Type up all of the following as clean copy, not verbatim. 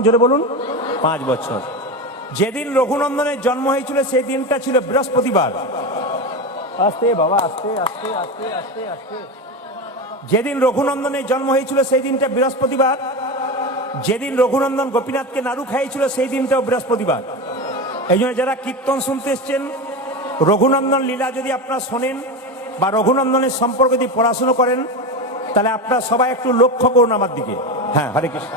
জোরে বলুন 5 বছর। যেদিন রঘুনন্দনের জন্ম হয়েছিল সেই দিনটা ছিল বৃহস্পতিবার। আস্তে বাবা, আস্তে আস্তে আস্তে আস্তে আস্তে। যেদিন রঘুনন্দনের জন্ম হয়েছিল সেই দিনটা বৃহস্পতিবার। যেদিন রঘুনন্দন গোপীনাথকে নাড়ু খাইয়েছিল সেই দিনটাও বৃহস্পতিবার। এই জন্য যারা কীর্তন শুনতে এসছেন, রঘুনন্দন লীলা যদি আপনারা শোনেন বা রঘুনন্দনের সম্পর্কে যদি পড়াশুনো করেন, তাহলে আপনারা সবাই একটু লক্ষ্য করুন আমার দিকে। হ্যাঁ, হরে কৃষ্ণ।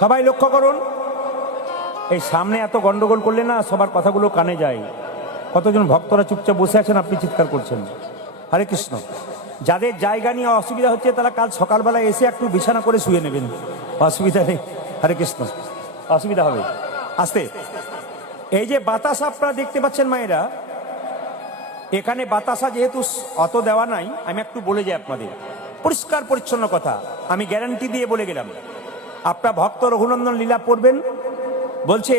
সবাই লক্ষ্য করুন। এই সামনে এত গন্ডগোল করলে না সবার কথাগুলো কানে যায়। কতজন ভক্তরা চুপচাপ বসে আছেন, আপনি চিৎকার করছেন। হরে কৃষ্ণ। যাদের জায়গা নিয়ে অসুবিধা হচ্ছে তারা কাল সকালবেলা এসে একটু বিছানা করে শুয়ে নেবেন, অসুবিধা নেই। হরে কৃষ্ণ। অসুবিধা হবে আস্তে। এই যে বাতাসা আপনারা দেখতে পাচ্ছেন মায়েরা, এখানে বাতাসা যেহেতু অত দেওয়া নাই, আমি একটু বলে যাই আপনাদের পরিষ্কার পরিচ্ছন্ন কথা, আমি গ্যারান্টি দিয়ে বলে গেলাম। আপনার ভক্ত রঘুনন্দন লীলা পড়বেন, বলছে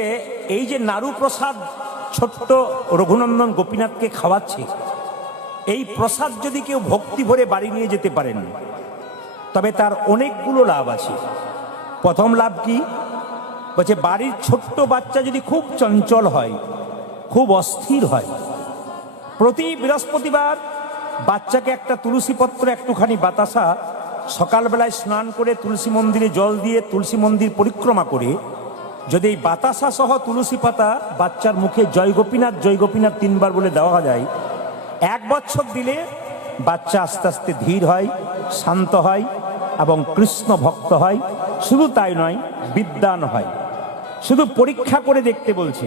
এই যে নাড়ু প্রসাদ ছোট্ট রঘুনন্দন গোপীনাথকে খাওয়াচ্ছে, এই প্রসাদ যদি কেউ ভক্তি ভরে বাড়ি নিয়ে যেতে পারেন তবে তার অনেকগুলো লাভ আছে। প্রথম লাভ কি? বলছে বাড়ির ছোট্ট বাচ্চা যদি খুব চঞ্চল হয়, খুব অস্থির হয়, প্রতি বৃহস্পতিবার বাচ্চাকে একটা তুলসী পত্র একটুখানি বাতাসা সকালবেলায় স্নান করে তুলসী মন্দিরে জল দিয়ে তুলসী মন্দির পরিক্রমা করে যদি এই বাতাসা সহ তুলসী পাতা বাচ্চার মুখে জয় গোপীনাথ 3 বার বলে দেওয়া যায়, 1 বছর দিলে বাচ্চা আস্তে আস্তে ধীর হয়, শান্ত হয় এবং কৃষ্ণ ভক্ত হয়। শুধু তাই নয়, বিদ্বান হয়। শুধু পরীক্ষা করে দেখতে বলছে।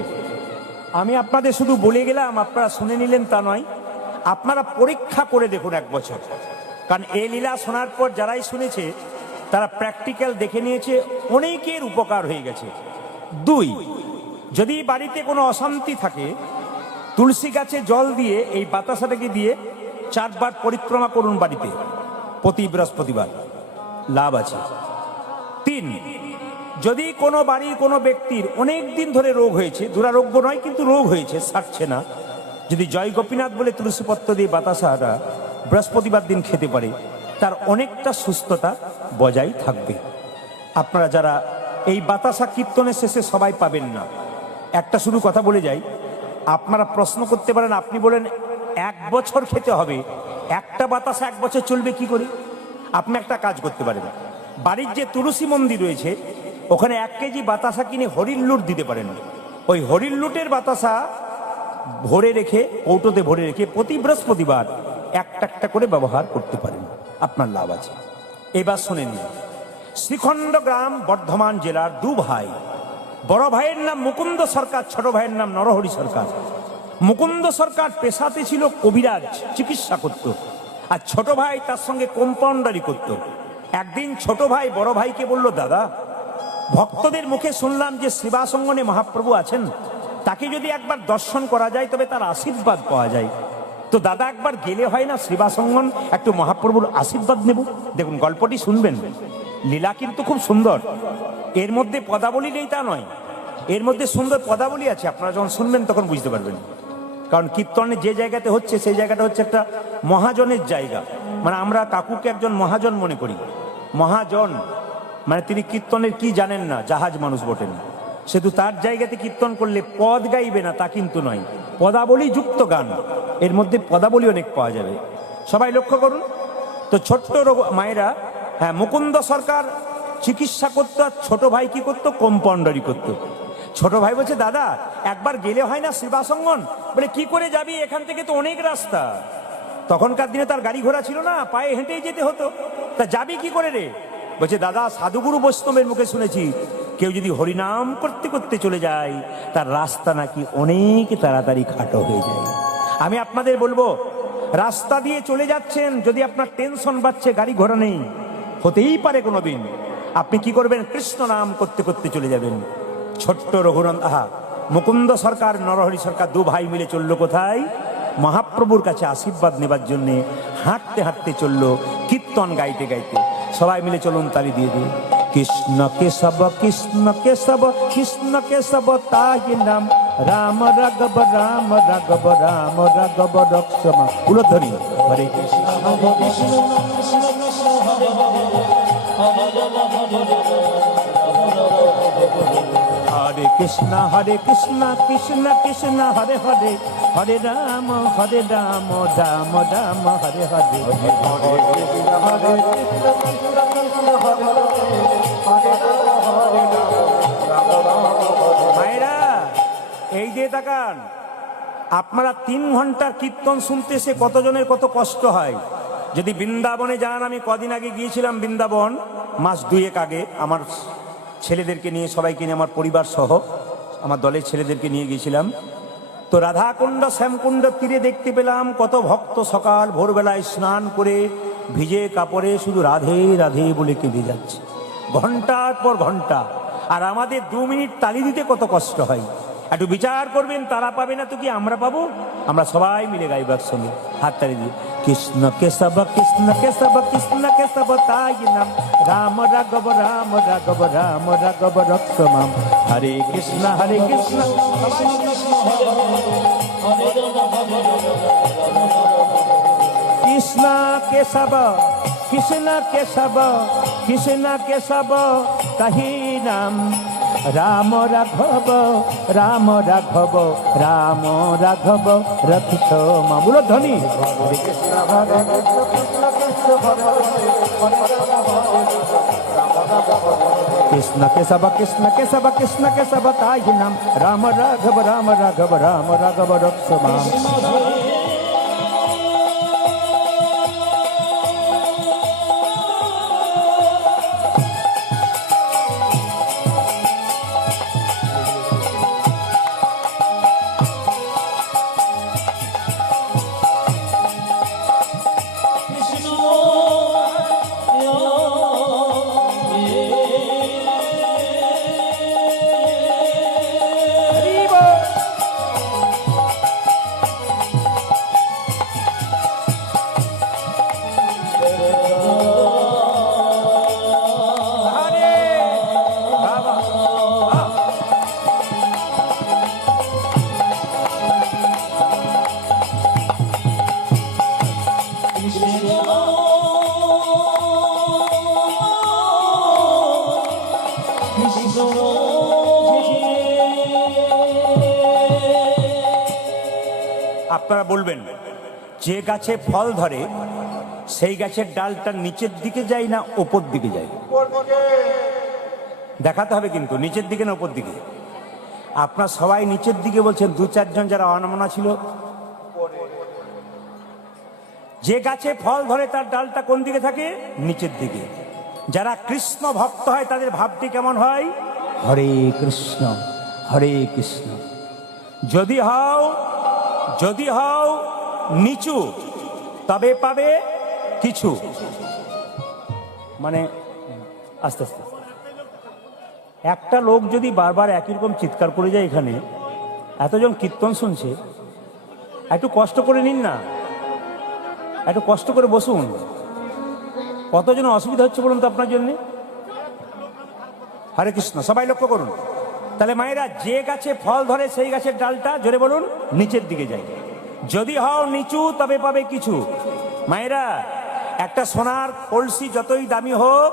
আমি আপনাদের শুধু বলে গেলাম, আপনারা শুনে নিলেন তা নয়, আপনারা পরীক্ষা করে দেখুন 1 বছর। কারণ এই লীলা শোনার পর যারাই শুনেছে তারা প্র্যাকটিক্যাল দেখে নিয়েছে, অনেকের উপকার হয়ে গেছে। 2, যদি বাড়িতে কোনো অশান্তি থাকে, তুলসী গাছে জল দিয়ে এই বাতাসাটাকে দিয়ে 4 বার পরিক্রমা করুন বাড়িতে প্রতি বৃহস্পতিবার, লাভ আছে। 3, যদি কোনো বাড়ির কোনো ব্যক্তির অনেক দিন ধরে রোগ হয়েছে, দুরারোগ্য নয় কিন্তু রোগ হয়েছে, সারছে না, যদি জয় গোপীনাথ বলে তুলসী পত্র দিয়ে বাতাসাটা বৃহস্পতিবার দিন খেতে পারে, তার অনেকটা সুস্থতা বজায় থাকবে। আপনারা যারা এই বাতাসা কীর্তনের শেষে সবাই পাবেন না, একটা শুধু কথা বলে যাই, আপনারা প্রশ্ন করতে পারেন, আপনি বলেন 1 বছর খেতে হবে, একটা বাতাসা 1 বছর চলবে কি করে? আপনি একটা কাজ করতে পারেন, বাড়ির যে তুলসী মন্দির রয়েছে ওখানে 1 কেজি বাতাসা কিনে হরির লুট দিতে পারেন। ওই হরির লুটের বাতাসা ভরে রেখে, কৌটোতে ভরে রেখে প্রতি বৃহস্পতিবার একটা একটা করে ব্যবহার করতে পারেন, আপনার লাভ আছে। এবার শুনে নিন। শ্রীখণ্ড গ্রাম বর্ধমান জেলার 2 ভাই, বড় ভাইয়ের নাম মুকুন্দ সরকার, ছোট ভাইয়ের নাম নরহরি সরকার। মুকুন্দ সরকার পেশাতে ছিল কবিরাজ, চিকিৎসা করত, আর ছোট ভাই তার সঙ্গে কম্পাউন্ডারি করত। একদিন ছোট ভাই বড় ভাইকে বলল, দাদা, ভক্তদের মুখে শুনলাম যে সেবাসঙ্গনে মহাপ্রভু আছেন, তাকে যদি একবার দর্শন করা যায় তবে তার আশীর্বাদ পাওয়া যায়, তো দাদা একবার গেলে হয় না সেবাসঙ্গন, একটু মহাপ্রভুর আশীর্বাদ নেব। দেখুন গল্পটি শুনবেন, লীলা কিন্তু খুব সুন্দর, এর মধ্যে পদাবলী নেই তা নয়, এর মধ্যে সুন্দর পদাবলী আছে। আপনারা যখন শুনবেন তখন বুঝতে পারবেন। কারণ কীর্তনে যে জায়গাতে হচ্ছে সেই জায়গাটা হচ্ছে একটা মহাজনের জায়গা। মানে আমরা কাকুকে একজন মহাজন মনে করি। মহাজন মানে তিনি কীর্তনের কি জানেন না, জাহাজ মানুষ বটেন। শুধু তার জায়গাতে কীর্তন করলে পদ গাইবে না তা কিন্তু নয়, পদাবলী যুক্ত গান, এর মধ্যে পদাবলী অনেক পাওয়া যাবে। সবাই লক্ষ্য করুন। তো ছোট্ট মায়েরা, হ্যাঁ, মুকুন্দ সরকার চিকিৎসা করতো, আর ছোট ভাই কি করতো? কম্পাউন্ডারি করতো। ছোট ভাই বলছে, দাদা একবার গেলে হয় না সেবাসঙ্গন? বলে কি করে যাবি, এখান থেকে তো অনেক রাস্তা। তখনকার দিনে তার গাড়ি ঘোড়া ছিল না, পায়ে হেঁটেই যেতে হতো, তা যাবি কি করে রে? বলছে, দাদা সাধুগুরু বৈষ্ণবের মুখে শুনেছি কেউ যদি হরিনাম করতে করতে চলে যায় তার রাস্তা নাকি অনেক তাড়াতাড়ি খাটো হয়ে যায়। আমি আপনাদের বলবো, রাস্তা দিয়ে চলে যাচ্ছেন, যদি আপনার টেনশন বাড়ছে, গাড়ি ঘোড়া নেই, হতেই পারে কোনোদিন, আপনি কি করবেন? কৃষ্ণ নাম করতে করতে চলে যাবেন। ছোট্ট মুকুন্দ সরকার, নরহরি সরকার 2 ভাই মিলে চললো কোথায়? মহাপ্রভুর কাছে আশীর্বাদ নেবার জন্যে হাঁটতে হাঁটতে চললো, কীর্তন গাইতে গাইতে। সবাই মিলে চলুন, তালি দিয়ে দিই। কৃষ্ণ কেশব কৃষ্ণ কেশব কৃষ্ণ কেশব তাই নাম, রাম রাঘব রাম রাঘব রাম রাঘব রক্ষমা। উলধ্বনি। হরে কৃষ্ণ হরে কৃষ্ণ কৃষ্ণ কৃষ্ণ হরে হরে হরে রাম হরে কৃষ্ণ হরে কৃষ্ণ কৃষ্ণ কৃষ্ণ হরে হরে হরে রাম রাম রাম হরে হরে হরে কৃষ্ণ হরে কৃষ্ণ কৃষ্ণ কৃষ্ণ হরে হরে হরে রাম রাম মায়েরা এই যে তাকান, আপনারা 3 ঘন্টার কীর্তন শুনতে সে কতজনের কত কষ্ট হয়। যদি বৃন্দাবনে যান, আমি কদিন আগে গিয়েছিলাম বৃন্দাবন, মাস 2 আগে, আমার ছেলেদেরকে নিয়ে, সবাইকে নিয়ে, আমার পরিবার সহ আমার দলের ছেলেদেরকে নিয়ে গিয়েছিলাম। তো রাধাকুণ্ড শ্যামকুণ্ড তীরে দেখতে পেলাম কত ভক্ত সকাল ভোরবেলায় স্নান করে ভিজে কাপড়ে শুধু রাধে রাধে বলে কেঁদে যাচ্ছে ঘন্টার পর ঘন্টা। আর আমাদের 2 মিনিট তালি দিতে কত কষ্ট হয়। একটু বিচার করবেন, তারা পাবে না তো কি আমরা পাবো? আমরা সবাই মিলে গাইব একসঙ্গে, হাত তালি দিয়ে। কৃষ্ণ কেশব কৃষ্ণ কেশব কৃষ্ণ কেশব তাই নাম, রাম রাঘব রাম রাঘব রাম রাঘব রক্ষমাম। হরে কৃষ্ণ কৃষ্ণ কেশব কৃষ্ণ কেশব কৃষ্ণ কেশব তাহি নাম, রাম রাঘব রাম রাঘব রাম রাঘব রক্ষমা। বলো ধ্বনি। কৃষ্ণ কেশব কৃষ্ণ কেশব কৃষ্ণ কেশব তাই নাম, রাম রাঘব রাম রাঘব রাম রাঘব রক্ষমা। আপনারা বলবেন, যে গাছে ফল ধরে সেই গাছের ডালটা নিচের দিকে যায় না ওপর দিকে যায়? দেখাতে হবে কিন্তু, নিচের দিকে না ওপর দিকে। আপনারা সবাই নিচের দিকে বলছেন, 2-4 জন যারা অনমনা ছিল। যে গাছে ফল ধরে তার ডালটা কোন দিকে থাকে? নিচের দিকে। যারা কৃষ্ণ ভক্ত হয় তাদের ভাবটি কেমন হয়? হরে কৃষ্ণ হরে কৃষ্ণ। যদি হও নিচু তবে পাবে কিছু। মানে আস্তে আস্তে একটা লোক যদি বারবার একই রকম চিৎকার করে যায়, এখানে এতজন কীর্তন শুনছে, একটু কষ্ট করে নিন না, একটু কষ্ট করে বসুন। কতজন অসুবিধা হচ্ছে বলুন তো আপনার জন্যে। হরে কৃষ্ণ, সবাই লক্ষ্য করুন। তাহলে মায়েরা, যে গাছে ফল ধরে সেই গাছের ডালটা, জোরে বলুন, নিচের দিকে যায়। যদি হও নিচু তবে পাবে কিছু। মায়েরা, একটা সোনার কলসি যতই দামি হোক,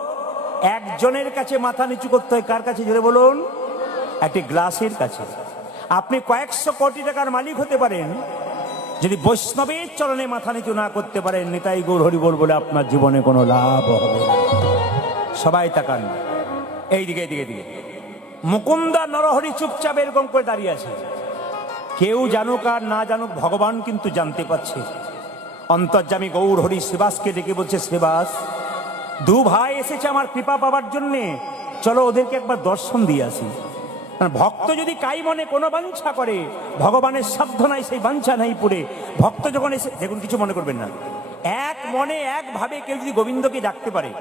একজনের কাছে মাথা নিচু করতে হয়। কার কাছে? জোরে বলুন, একটি গ্লাসের কাছে। আপনি কয়েকশো কোটি টাকার মালিক হতে পারেন, যদি বৈষ্ণবের চরণে মাথা নিচু না করতে পারেন, নিতাই গৌর হরি বল বলে আপনার জীবনে কোনো লাভ হবে না। সবাই তাকান এইদিকে, এদিকে। মুকুন্দা নরহরি চুপচাপ এরকম করে দাঁড়িয়ে আছে। কেউ জানুক আর না জানুক, ভগবান কিন্তু জানতে পারছে। অন্তর্যামী গৌর হরি শ্রীবাসকে ডেকে বলছে, শ্রীবাস, 2 ভাই এসেছে আমার কৃপা পাবার জন্যে, চলো ওদেরকে একবার দর্শন দিয়ে আসি। ভক্ত যদি কাই মনে কোনো বাঞ্ছা করে, ভগবানের সাধ্য নাই সেই বাঞ্ছা নাই পুরে। ভক্ত যখন এসে, দেখুন কিছু মনে করবেন না, এক মনে একভাবে কেউ যদি গোবিন্দকে ডাকতে পারে,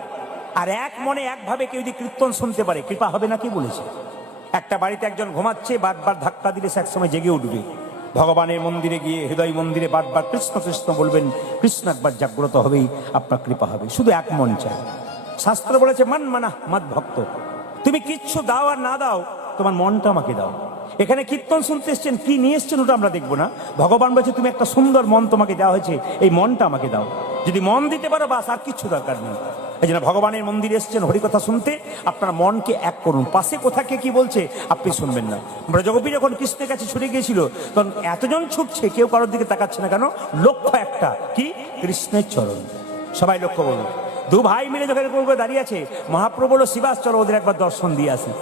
আর এক মনে একভাবে কেউ যদি কীর্তন শুনতে পারে, কৃপা হবে না? কি বলেছে? একটা বাড়িতে একজন ঘুমাচ্ছে, বারবার ধাক্কা দিলে সে একসময় জেগে উঠবে। ভগবানের মন্দিরে গিয়ে, হৃদয় মন্দিরে বারবার কৃষ্ণ কৃষ্ণ বলবেন, কৃষ্ণ একবার জাগ্রত হবেই, আপনার কৃপা হবে। শুধু এক মন চাই। শাস্ত্র বলেছে, মান মানা মত ভক্ত। তুমি কিচ্ছু দাও আর না দাও, তোমার মনটা আমাকে দাও। এখানে কীর্তন শুনতে এসছেন, কি নিয়ে এসছেন ওটা আমরা দেখবো না। ভগবান বলছে তুমি একটা সুন্দর মন তোমাকে দেওয়া হয়েছে, এই মনটা আমাকে দাও। যদি মন দিতে পারো বাস, আর কিচ্ছু দরকার নেই। এই জন্য ভগবানের মন্দিরে এসছেন হরিকথা শুনতে, আপনার মনকে এক করুন। পাশে কোথাকে কি বলছে আপনি শুনবেন না। ব্রজগোপী যখন কৃষ্ণের কাছে ছুটে গিয়েছিল, তখন এতজন ছুটছে, কেউ কারোর দিকে তাকাচ্ছে না কেন? লক্ষ্য একটা, কি? কৃষ্ণের চরণ। সবাই লক্ষ্য করুন। দু ভাই মিলে যখন দাঁড়িয়ে আছে, মহাপ্রভু বলল শিবাস চলো ওদের একবার দর্শন দিয়ে আসি।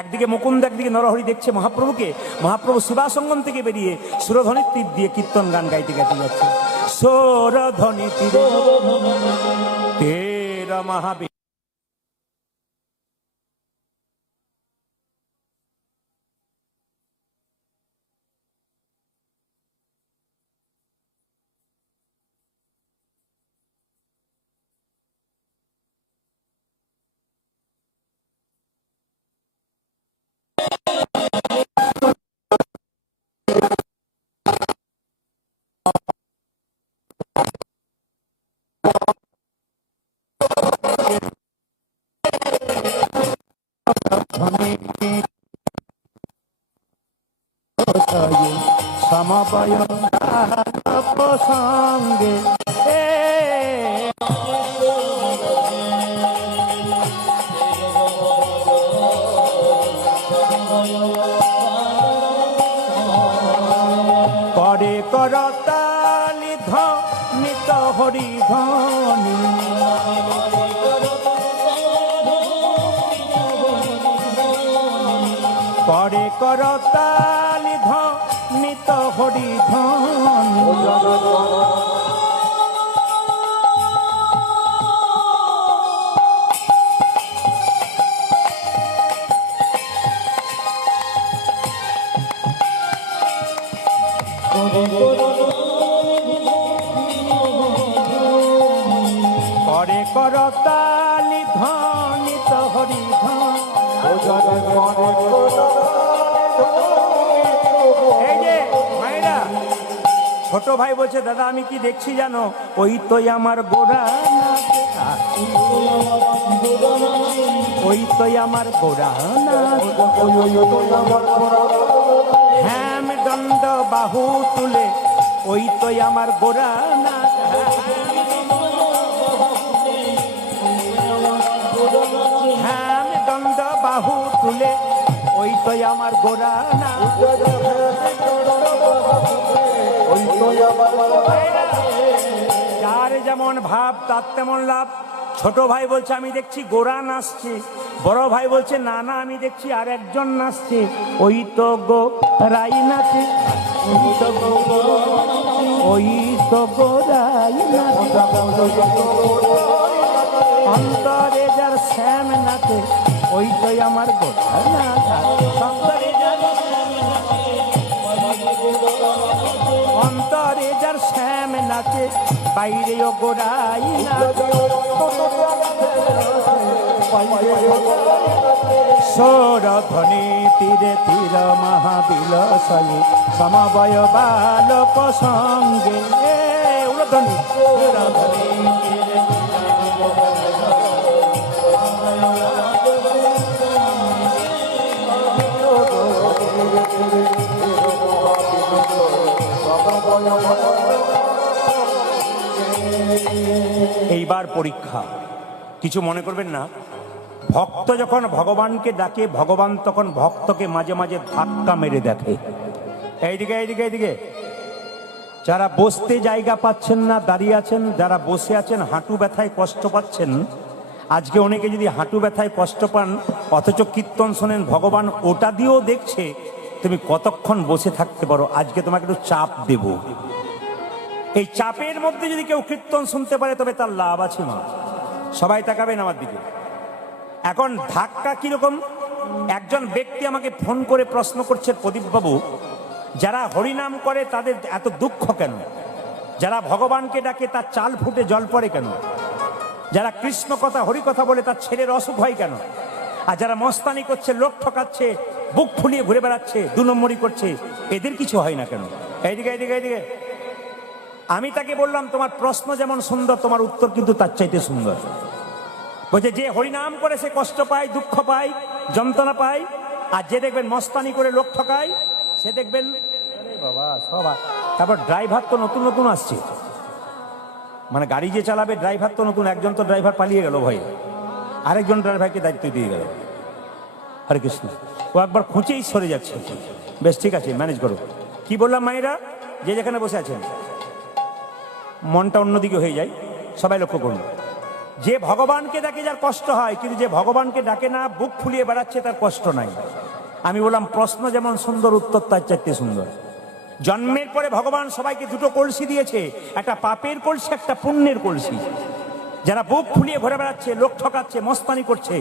একদিকে মুকুন্দ, একদিকে নরহরি দেখছে মহাপ্রভুকে। মহাপ্রভু শিবাসঙ্গম থেকে বেরিয়ে সুরধ্বনির তীর দিয়ে কীর্তন গান গাইতে গাইতে যাচ্ছে। সুরধ্বনি তীরে তেরা মহাবীর সমবায় সঙ্গে করে করতালি ধ্বনিত হরি ধ্বনি, করে করতালি ধ্বনিত হরি ধ্বনি। করে করতালি ধ্বনিত হরি ধ্বনি। এই যে মায়েরা, ছোট ভাই বলছে দাদা আমি কি দেখছি জানো? ওই তো আমার গোরা, ওই তো আমার গোরা, হ্যাম দণ্ড বাহু তুলে, ওই তো আমার গোরা না, হ্যাম দণ্ড বাহু তুলে, ওই তো আমার গোরা না। যার যেমন ভাব তার তেমন লাভ। ছোট ভাই বলছে আমি দেখছি গোরা নাচছে, বড় ভাই বলছে না না আমি দেখছি আর একজন নাচছে, ওই তো গো রাই নাচে, ওই তো গোরাই নাচে, অন্তরে যার শ্যাম নাচে, ওই তো আমার গোরা নাচে, অন্তরে যার শ্যাম নাচে, বাইরেও গোরাই নাচে। সুরধ্বনি তীরে তীর মহাবিলাসী, সমবয় বালক সঙ্গে উলধ্বনি। এইবার পরীক্ষা, কিছু মনে করবেন না। ভক্ত যখন ভগবানকে ডাকে, ভগবান তখন ভক্তকে মাঝে মাঝে ধাক্কা মেরে দেখে। এইদিকে এইদিকে এইদিকে, যারা বসতে জায়গা পাচ্ছেন না দাঁড়িয়ে আছেন, যারা বসে আছেন হাঁটু ব্যথায় কষ্ট পাচ্ছেন, আজকে অনেকে যদি হাঁটু ব্যথায় কষ্ট পান অথচ কীর্তন শোনেন, ভগবান ওটা দিয়েও দেখছে তুমি কতক্ষণ বসে থাকতে পারো। আজকে তোমাকে একটু চাপ দেব। এই চাপের মধ্যে যদি কেউ কীর্তন শুনতে পারে তবে তার লাভ আছে মা। সবাই তাকাবেন আমার দিকে। এখন ধাক্কা কিরকম? একজন ব্যক্তি আমাকে ফোন করে প্রশ্ন করছে, প্রদীপ বাবু যারা হরিনাম করে তাদের এত দুঃখ কেন? যারা ভগবানকে ডাকে তার চাল ফুটে জল পড়ে কেন? যারা কৃষ্ণ কথা হরি কথা বলে তার ছেলের অসুখ হয় কেন? আর যারা মস্তানি করছে, লোক ঠকাচ্ছে, বুক ফুলিয়ে ঘুরে বেড়াচ্ছে, 2 নম্বরই করছে, এদের কিছু হয় না কেন? এইদিকে এইদিকে এইদিকে। আমি তাকে বললাম তোমার প্রশ্ন যেমন সুন্দর, তোমার উত্তর কিন্তু তার চাইতে সুন্দর। বলছে যে হরিনাম করে সে কষ্ট পায়, দুঃখ পায়, যন্ত্রণা পায়, আর যে দেখবেন মস্তানি করে লোক ঠকায় সে দেখবেন আরে বাবা সব তারপর ড্রাইভার তো নতুন নতুন আসছে, মানে গাড়ি যে চালাবে ড্রাইভার তো নতুন, একজন তো ড্রাইভার পালিয়ে গেল ভয়ে, আরেকজন ড্রাইভারকে দায়িত্ব দিয়ে গেল। হরে কৃষ্ণ। ও একবার খুঁচেই সরে যাচ্ছে। বেশ ঠিক আছে, ম্যানেজ করো। কি বললাম মায়েরা, যে যেখানে বসে আছেন মনটা অন্যদিকে হয়ে যায়, সবাই লক্ষ্য করুন। যে ভগবানকে ডাকে যার কষ্ট হয়, কিন্তু যে ভগবানকে ডাকে না বুক ফুলিয়ে বেড়াচ্ছে তার কষ্ট নাই। আমি বললাম প্রশ্ন যেমন সুন্দর, উত্তর তার চাইতে সুন্দর। জন্মের পরে ভগবান সবাইকে দুটো কলসি দিয়েছে, একটা পাপের কলসি, একটা পুণ্যের কলসি। যারা বুক ফুলিয়ে ঘুরে বেড়াচ্ছে, লোক ঠকাচ্ছে, মস্তানি করছে,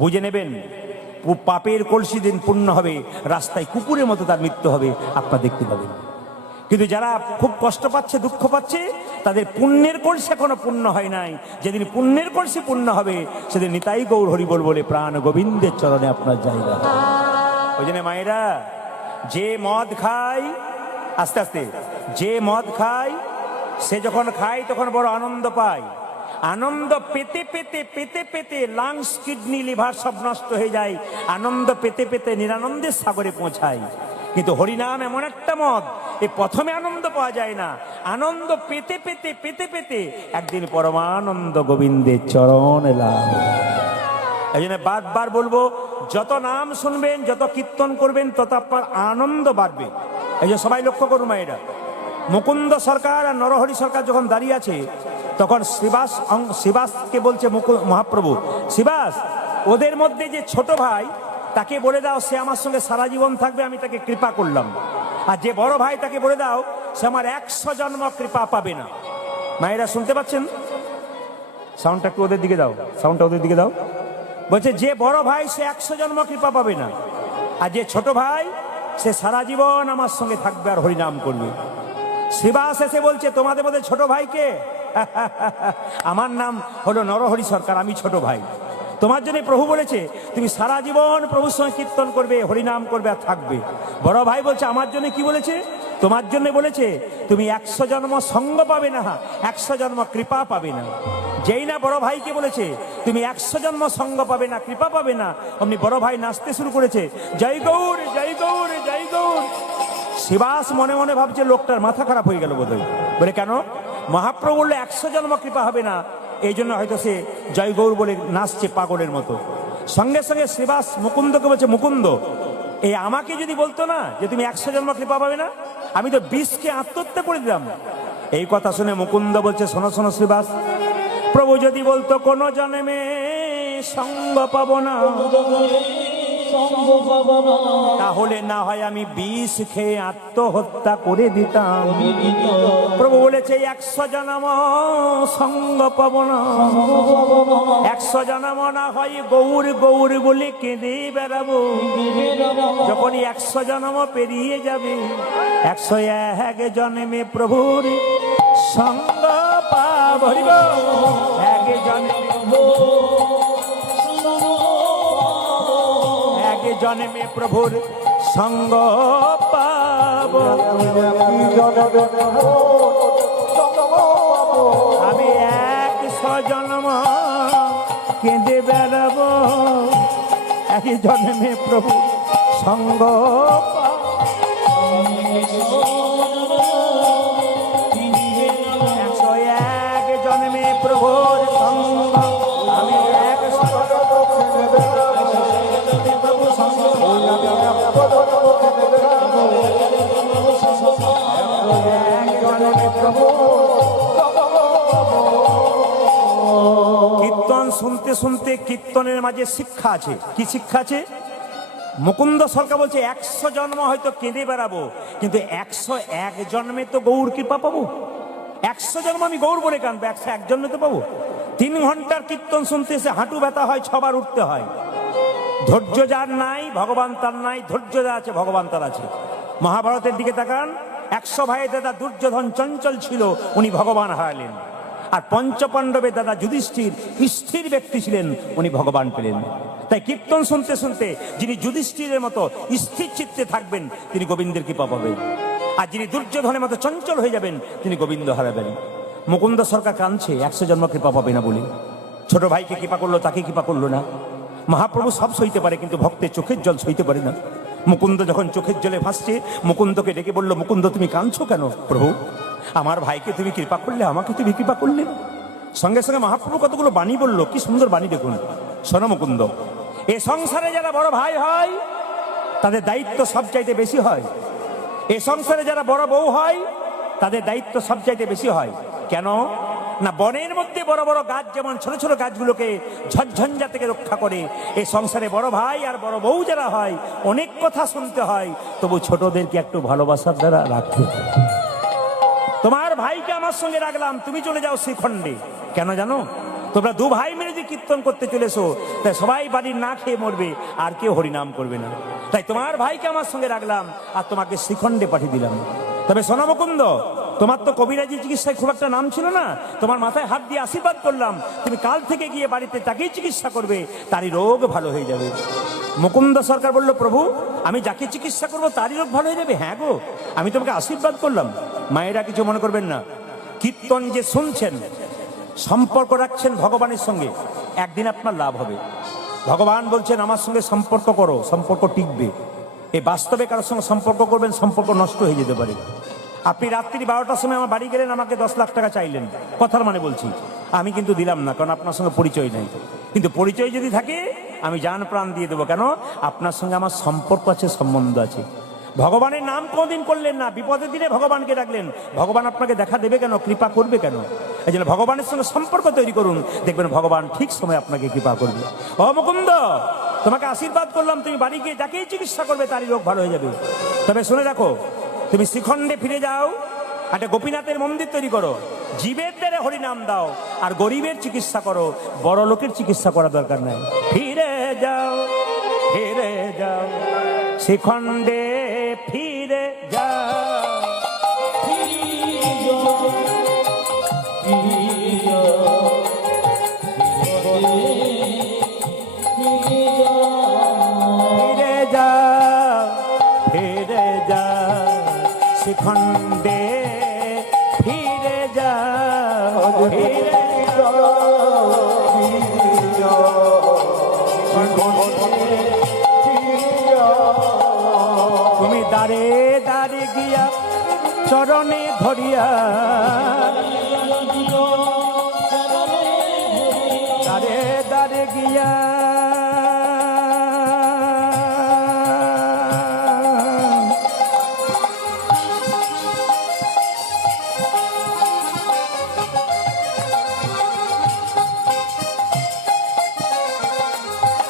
বুঝে নেবেন পাপের কলসি দিন পূর্ণ হবে, রাস্তায় কুকুরের মতো তার মৃত্যু হবে, আপনারা দেখতে পাবেন। কিন্তু যারা খুব কষ্ট পাচ্ছে, দুঃখ পাচ্ছে, তাদের পুণ্যের কলসি এখনো পূর্ণ হয় নাই। যেদিন পুণ্যের কলসি পূর্ণ হবে সেদিন নিতাই গৌর হরিবল বলে প্রাণ গোবিন্দের চরণে আপনার জায়গা। ওই জন্য মায়েরা, যে মদ খায়, আস্তে আস্তে, যে মদ খায় সে যখন খায় তখন বড় আনন্দ পায়। আনন্দ পেতে পেতে পেতে পেতে লাংস, কিডনি, লিভার সব নষ্ট হয়ে যায়। আনন্দ পেতে পেতে নিরানন্দের সাগরে পৌঁছায়। কিন্তু হরিনাম এমন একটা মদ, এ প্রথমে আনন্দ পাওয়া যায় না, আনন্দ পেতে পেতে পেতে পেতে একদিন পরমানন্দ গোবিন্দের চরণ লাভ। এই জন্য বারবার বলবো, যত নাম শুনবেন, যত কীর্তন করবেন, তত আপনার আনন্দ বাড়বে। এই যে সবাই লক্ষ্য করুন মায়েরা, মুকুন্দ সরকার আর নরহরি সরকার যখন দাঁড়িয়ে আছে, তখন শিবাসকে বলছে মহাপ্রভু, শিবাস, ওদের মধ্যে যে ছোট ভাই তাকে বলে দাও সে আমার সঙ্গে সারা জীবন থাকবে, আমি তাকে কৃপা করলাম। আর যে বড় ভাই তাকে বলে দাও সে আমার 100 জন্ম কৃপা পাবে না। মায়েরা শুনতে পাচ্ছেন? সাউন্ডটা একটু ওদের দিকে দাও, সাউন্ডটা ওদের দিকে দাও। বলছে যে বড় ভাই সে 100 জন্ম কৃপা পাবে না, আর যে ছোট ভাই সে সারা জীবন আমার সঙ্গে থাকবে আর হরিনাম করবে। শিবাস এসে বলছে, তোমাদের মধ্যে ছোট ভাইকে? আমার নাম হলো নরহরি সরকার, আমি ছোট ভাই। তোমার জন্য প্রভু বলেছে তুমি সারা জীবন প্রভুর সঙ্গে কীর্তন করবে, হরিনাম করবে আর থাকবে। বড় ভাই বলছে আমার জন্য কি বলেছে? তোমার জন্য বলেছে তুমি 100 জন্ম সঙ্গ পাবে না, 100 জন্ম কৃপা পাবে না। যেই না বড় ভাইকে বলেছে তুমি 100 জন্ম সঙ্গ পাবে না, কৃপা পাবে না, অমনি বড় ভাই নাচতে শুরু করেছে, জয় গৌর জয় গৌর জয় গৌর। শিবাস মনে মনে ভাবছে লোকটার মাথা খারাপ হয়ে গেল বোধহয়। বলে কেন? মহাপ্রভু বললে 100 জন্ম কৃপা হবে না, এই জন্য হয়তো সে জয় গৌর বলে নাচছে পাগলের মতো। সঙ্গে সঙ্গে শিবাস মুকুন্দকে বলছে, মুকুন্দ, এই আমাকে যদি বলতো না যে তুমি 100 জন্ম কৃপা পাবে না, আমি তো 20কে আত্মহত্যা করে দিলাম। এই কথা শুনে মুকুন্দ বলছে, শোনো শোনো শিবাস, প্রভু যদি বলতো কোন জন্মে সঙ্গ পাবো না, তাহলে না হয় আমি 20 খেয়ে আত্মহত্যা করে দিতাম। প্রভু বলেছে 100 জন্ম সঙ্গ পাবো না, 100 জন্ম না হয় গৌর গৌর বলে কেঁদে বেড়াবো। যখনই 100 জন্ম পেরিয়ে যাবে, 101 জন্মে প্রভুর সঙ্গ পাবো। এক জন্মে প্রভুর সঙ্গ পাব, আমি 100 জন্ম কেঁদে বেড়াবো, এক জন্মে প্রভু সঙ্গ পাব। 101 জন্মে প্রভুর সঙ্গ, আমি 100 কীর্তন শুনতে শুনতে কীর্তনের মাঝে শিক্ষা আছে। কি শিক্ষা আছে? মুকুন্দ সরকার বলছে 100 জন্ম হয়তো কেঁদে বেড়াবো, কিন্তু 101 জন্মে তো গৌর কৃপা পাবো। 100 জন্ম আমি গৌর বলে কাঁদবো, 101 জন্মে তো পাবো। 3 ঘন্টার কীর্তন শুনতে এসে হাঁটু ব্যথা হয়, 6 বার উঠতে হয়। ধৈর্য যার নাই ভগবান তার নাই, ধৈর্য যা আছে ভগবান তার আছে। মহাভারতের দিকে তাকান, 100 ভাইয়ের দাদা দুর্যোধন চঞ্চল ছিল, উনি ভগবান হারালেন। আর পঞ্চপাণ্ডবের দাদা যুধিষ্ঠির স্থির ব্যক্তি ছিলেন, উনি ভগবান পেলেন। তাই কীর্তন শুনতে শুনতে যিনি যুধিষ্ঠিরের মতো স্থির চিত্তে থাকবেন তিনি গোবিন্দের কৃপা পাবেন, আর যিনি দুর্যোধনের মতো চঞ্চল হয়ে যাবেন তিনি গোবিন্দ হারাবেন। মুকুন্দ সরকার কাঁদছে 100 জন্ম কৃপা পাবে না বলে। ছোট ভাইকে কৃপা করলো, তাকে কৃপা করলো না। মহাপ্রভু সব সইতে পারে, কিন্তু ভক্তের চোখের জল সইতে পারে না। মুকুন্দ যখন চোখের জলে ভাসছে, মুকুন্দকে ডেকে বলল, মুকুন্দ তুমি কাঁদছো কেন? প্রভু, আমার ভাইকে তুমি কৃপা করলে, আমাকে তুমি কৃপা করলে না। সঙ্গে সঙ্গে মহাপ্রভু কতগুলো বাণী বলল, কি সুন্দর বাণী দেখুন। শোনো মুকুন্দ, এ সংসারে যারা বড় ভাই হয় তাদের দায়িত্ব সবচাইতে বেশি হয়। এ সংসারে যারা বড় বউ হয় তাদের দায়িত্ব সবচাইতে বেশি হয়। কেন না, বনের মধ্যে বড় বড় গাছ যেমন ছোট ছোট গাছগুলোকে ঝঞ্ঝঞ্ঝা থেকে রক্ষা করে, এই সংসারে বড় ভাই আর বড় বউ যারা হয় অনেক কথা শুনতে হয়, তবু ছোটদেরকে একটু ভালোবাসার দ্বারা রাখতে হয়। তোমার ভাইকে আমার সঙ্গে রাখলাম, তুমি চলে যাও শ্রীখণ্ডে। কেন জানো? তোমরা দু ভাই মিলে যে কীর্তন করতে চলেছো, তাই সবাই বাড়ির না খেয়ে মরবে, আর কেউ হরিনাম করবে না। তাই তোমার ভাইকে আমার সঙ্গে রাখলাম আর তোমাকে শ্রীখণ্ডে পাঠিয়ে দিলাম। তবে সোনা মুকুন্দ, তোমার তো কবিরাজি চিকিৎসায় খুব একটা নাম ছিল না, তোমার মাথায় হাত দিয়ে আশীর্বাদ করলাম, তুমি কাল থেকে গিয়ে বাড়িতে তাকেই চিকিৎসা করবে, তারই রোগ ভালো হয়ে যাবে। মুকুন্দ সরকার বলল, প্রভু আমি যাকে চিকিৎসা করবো তারই রোগ ভালো হয়ে যাবে? হ্যাঁ গো, আমি তোমাকে আশীর্বাদ করলাম। মায়েরা কিছু মনে করবেন না, কীর্তন যে শুনছেন, সম্পর্ক রাখছেন ভগবানের সঙ্গে, একদিন আপনার লাভ হবে। ভগবান বলছেন আমার সঙ্গে সম্পর্ক করো, সম্পর্ক টিকবে। এই বাস্তবে কারোর সঙ্গে সম্পর্ক করবেন, সম্পর্ক নষ্ট হয়ে যেতে পারে। আপনি রাত্রি 12টার সময় আমার বাড়ি গেলেন, আমাকে 10 লাখ টাকা চাইলেন, কথার মানে বলছি, আমি কিন্তু দিলাম না, কারণ আপনার সঙ্গে পরিচয় নেই। কিন্তু পরিচয় যদি থাকে আমি জান প্রাণ দিয়ে দেবো। কেন? আপনার সঙ্গে আমার সম্পর্ক আছে, সম্বন্ধ আছে। ভগবানের নাম কোনদিন করলেন না, বিপদের দিনে ভগবানকে ডাকলেন, ভগবান আপনাকে দেখা দেবে কেন, কৃপা করবে কেন? এই জন্য ভগবানের সঙ্গে সম্পর্ক তৈরি করুন, দেখবেন ভগবান ঠিক সময় আপনাকে কৃপা করবে। ও মুকুন্দ, তোমাকে আশীর্বাদ করলাম, তুমি বাড়ি গিয়ে যাকেই চিকিৎসা করবে তারই রোগ ভালো হয়ে যাবে। তবে শুনে রাখো, তুমি শ্রীখণ্ডে ফিরে যাও, একটা গোপীনাথের মন্দির তৈরি করো, জীবের দ্বারা হরিনাম দাও, আর গরিবের চিকিৎসা করো, বড় লোকের চিকিৎসা করা দরকার নাই। ফিরে যাও, ফিরে যাও, শ্রীখণ্ডে ফিরে যাও। ফিরে যাও, ফিরে যাও, শ্রীখণ্ডে ফিরে যাও, ফিরে তুমি দাঁড়ে দাঁড়ে গিয়া চরণে ধরিয়া, দাঁড়ে দাঁড়ে গিয়া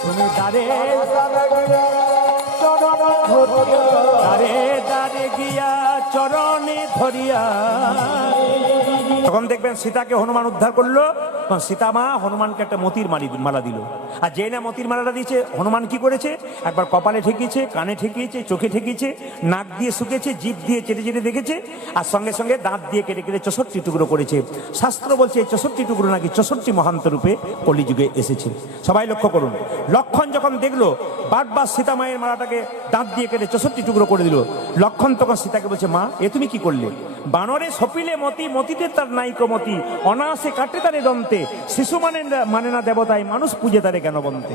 তুমি দাঁড়ে দাঁড়ে দাঁড়ে গিয়া চরণে ধরিয়া। তখন দেখবেন সীতাকে হনুমান উদ্ধার করলো, তখন সীতা মা হনুমানকে একটা মতির মালা দিল। আর যে না মতির মালাটা দিয়েছে, হনুমান কি করেছে, একবার কপালে ঠেকিয়েছে, কানে ঠেকিয়েছে, চোখে ঠেকিয়েছে, নাক দিয়ে শুকেছে, জিভ দিয়ে চেটে চেটে দেখেছে, আর সঙ্গে সঙ্গে দাঁত দিয়ে কেটে কেটে 64 টুকরো করেছে। শাস্ত্র বলছে এই 64 টুকরো নাকি 64 মহান্ত রূপে কলিযুগে এসেছে। সবাই লক্ষ্য করুন, লক্ষণ যখন দেখলো বারবার সীতা মায়ের মালাটাকে দাঁত দিয়ে কেটে 64 টুকরো করে দিল, লক্ষণ তখন সীতাকে বলছে, মা এ তুমি কি করলে? বানরে সপিলে মতি, মতিতে তার নাইকো মতি, অনায়াসে কাটে তারে দন্তে, শিশু মানে না দেবতায়, মানুষ পূজে তারে কেন বন্তে।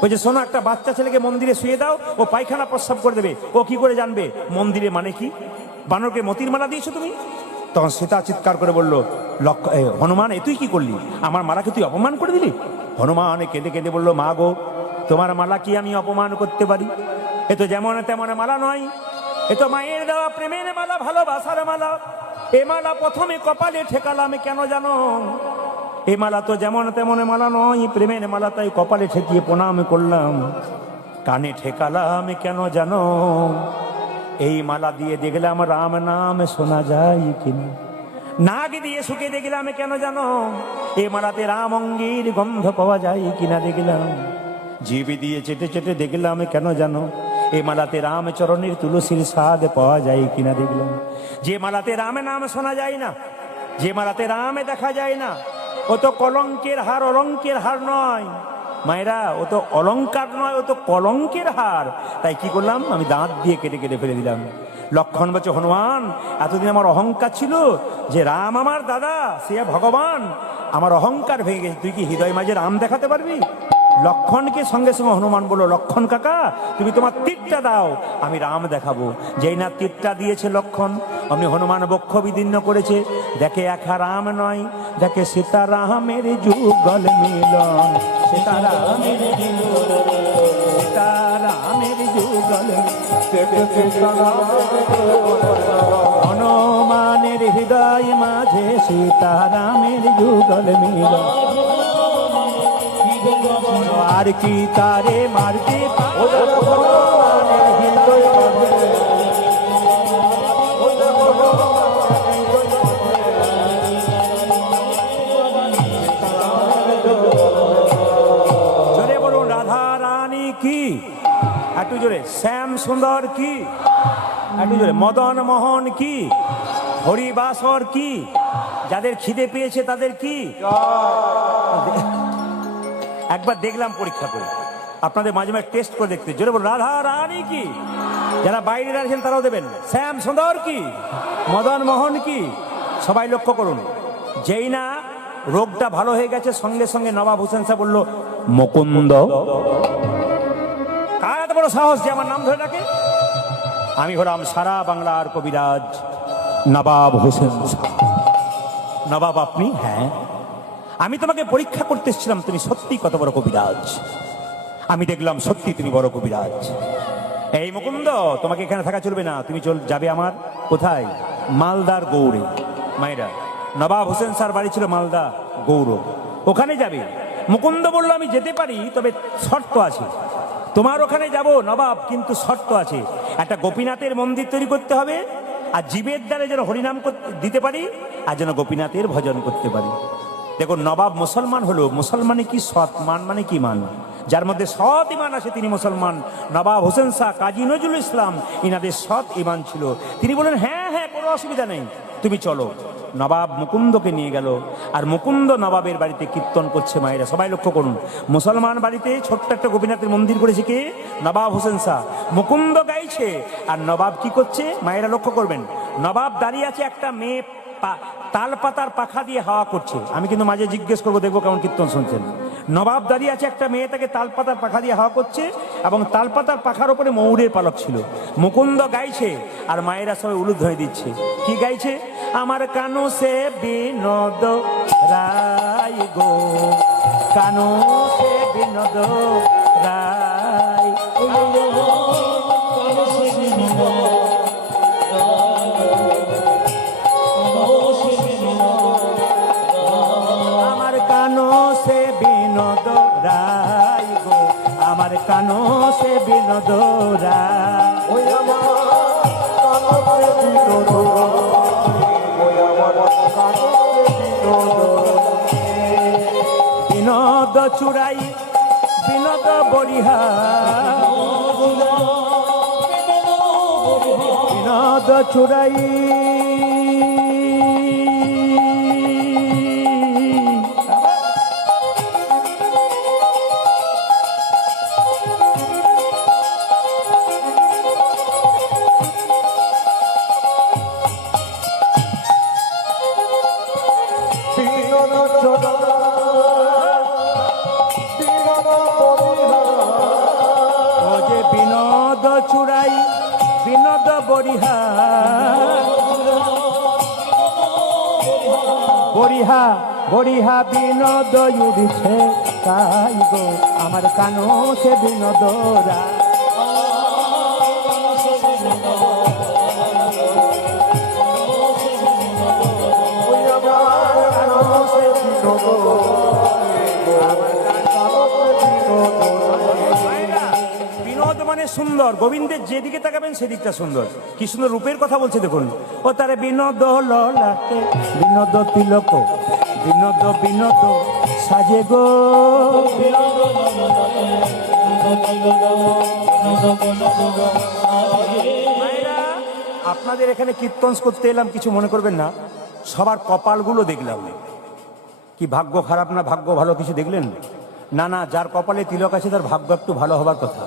বলছে, শোনো, একটা বাচ্চা ছেলেকে মন্দিরে শুয়ে দাও, ও পায়খানা প্রস্রাব করে দেবে, ও কি করে জানবে মন্দিরে মানে কি? বানরকে মতির মালা দিয়েছো তুমি? তখন সীতা চিৎকার করে বলল, হনুমান এ তুই কি করলি? আমার মালাকে তুই অপমান করে দিলি? হনুমান কেঁদে কেঁদে বলল, মা গো, তোমার মালা কি আমি অপমান করতে পারি? এ তো যেমন তেমন মালা নয়, এ তো মায়ের দেওয়া প্রেমের মালা, ভালোবাসার মালা। এ মালা প্রথমে কপালে ঠেকালাম কেন জানো? এ মালা তো যেমন তেমন মালা নয়, প্রেমের মালা, তাই কপালে ঠেকিয়ে প্রণাম করলাম। কানে ঠেকালাম কেন জানো? এই মালা দিয়ে দেখলাম রাম নাম শোনা যায় কিনা। নাক দিয়ে শুকে দেখলাম কেন জানো? এ মালাতে রাম অঙ্গীর গন্ধ পাওয়া যায় কিনা দেখলাম। জিভ দিয়ে চেটে চেটে দেখলাম কেন জানো? এ মালাতে রামচরণের তুলসীর স্বাদ পাওয়া যায় কিনা দেখলাম। যে মালাতে রাম নাম শোনা যায় না, যে মালাতে রামে দেখা যায় না, ও তো কলঙ্কের হার, অলঙ্কের হার নয় মায়েরা, ও তো অলঙ্কার নয়, ও তো কলঙ্কের হার। তাই কি করলাম, আমি দাঁত দিয়ে কেটে কেটে ফেলে দিলাম। লক্ষণ বলছে, হনুমান এতদিন আমার অহংকার ছিল যে রাম আমার দাদা, সে ভগবান, আমার অহংকার ভেঙে গেছে। তুই কি হৃদয় মাঝে রাম দেখাতে পারবি? লক্ষণকে সঙ্গে সঙ্গে হনুমান বলল, লক্ষণ কাকা তুমি তোমার তীরটা দাও, আমি রাম দেখাবো। যেই না তীরটা দিয়েছে লক্ষণ, অমনি হনুমান বক্ষ বিদীর্ণ করেছে। দেখে একা রাম নয়, দেখে সীতারামের যুগল মিলন, সীতারামের সীতারামের যুগল হনুমানের হৃদয় মাঝে সীতারামের যুগল মিলন। আর কি তারে মারতে হনুমানের হৃদয় মাঝে। জোরে বলুন রাধা রানী কি, একটু জোরে। শ্যাম সুন্দর কি, একটু জোরে। মদন মোহন কি, হরিবাসর কি, যাদের খিদে পেয়েছে তাদের কি। একবার দেখলাম পরীক্ষা করে, আপনাদের মাঝে মাঝে টেস্ট করে দেখতে। জোরে বলুন রাধা রানী কি। যারা বাইরে আছেন তারাও দেবেন। শ্যাম সুন্দর কি, মদন মোহন কি। সবাই লক্ষ্য করুন, যেই না রোগটা ভালো হয়ে গেছে সঙ্গে সঙ্গে নবাব হোসেন শাহ বলল মুকুন্দ। কার এত বড় সাহস যে আমার নাম ধরে ডাকে? আমি হলাম সারা বাংলার কবিরাজ নবাব হোসেন শাহ। নবাব আপনি? হ্যাঁ। আমি তোমাকে পরীক্ষা করতে এসেছিলাম, তুমি সত্যি কত বড় কবিরাজ। আমি দেখলাম সত্যি তুমি বড় কবিরাজ। এই মুকুন্দ, তোমাকে এখানে থাকা চলবে না, তুমি যাবে আমার কোথায়? মালদার গৌড়ে। মায়েরা, নবাব হোসেন স্যার বাড়ি ছিল মালদা গৌড়, ওখানে যাবে। মুকুন্দ বলল আমি যেতে পারি, তবে শর্ত আছে। তোমার ওখানে যাব নবাব, কিন্তু শর্ত আছে। একটা গোপীনাথের মন্দির তৈরি করতে হবে, আর জীবের দ্বারা যেন হরিনাম দিতে পারি, আর যেন গোপীনাথের ভজন করতে পারি। দেখুন, নবাব মুসলমান হলো। মুসলমানে কি সৎ মান, মানে কি মান? যার মধ্যে সৎ ইমান আছে তিনি মুসলমান। নবাব হোসেন শাহ, কাজী নজরুল ইসলাম, ইনাদের সৎ ইমান ছিল। তিনি বলেন হ্যাঁ হ্যাঁ, কোনো অসুবিধা নেই, তুমি চলো। নবাব মুকুন্দকে নিয়ে গেল, আর মুকুন্দ নবাবের বাড়িতে কীর্তন করছে। মায়েরা সবাই লক্ষ্য করুন, মুসলমান বাড়িতে ছোট্ট একটা গোপীনাথের মন্দির করেছে কে? নবাব হোসেন শাহ। মুকুন্দ গাইছে, আর নবাব কি করছে? মায়েরা লক্ষ্য করবেন, নবাব দাঁড়িয়ে আছে, একটা মেয়ে তাল পাতার পাখা দিয়ে হাওয়া করছে। আমি কিন্তু মাঝে জিজ্ঞেস করবো, দেখবো কেমন কীর্তন শুনছেন। নবাব দাঁড়িয়ে আছে, একটা মেয়ে তাকে তাল পাতার পাখা দিয়ে হাওয়া করছে, এবং তাল পাতার পাখার উপরে ময়ূরের পালক ছিল। মুকুন্দ গাইছে, আর মায়েরা সবাই উলুদ হয়ে দিচ্ছে। কি গাইছে? আমার কানু সে বিনোদ রায় গো, কানু সে বিনোদ রায়। আমার কানো সে বিনোদ রায় গো, আমার কানো সে বিনোদ রায়। বিনোদ চুরাই বিনোদ বরিহা, বিনোদ চুরাই বিনোদ চুরাই বিনোদ বরিহা, বরিহা বরিহা বিনোদ উড়িছে তাই গো, আমার কানো সে বিনোদ রায়। বিনোদ মানে সুন্দর। গোবিন্দের যেদিকে তাকাবেন সেদিকটা সুন্দর। কি সুন্দর রূপের কথা বলছে দেখুন। ও তারে বিনোদ ললাটে বিনোদ তিলক, বিনোদ বিনোদ সাজে গো। আপনাদের এখানে কীর্তন করতে এলাম, কিছু মনে করবেন না। সবার কপালগুলো দেখলাম, কি ভাগ্য খারাপ না ভাগ্য ভালো কিছু দেখলেন? না না, যার কপালে তিলক আছে তার ভাগ্য একটু ভালো হবার কথা।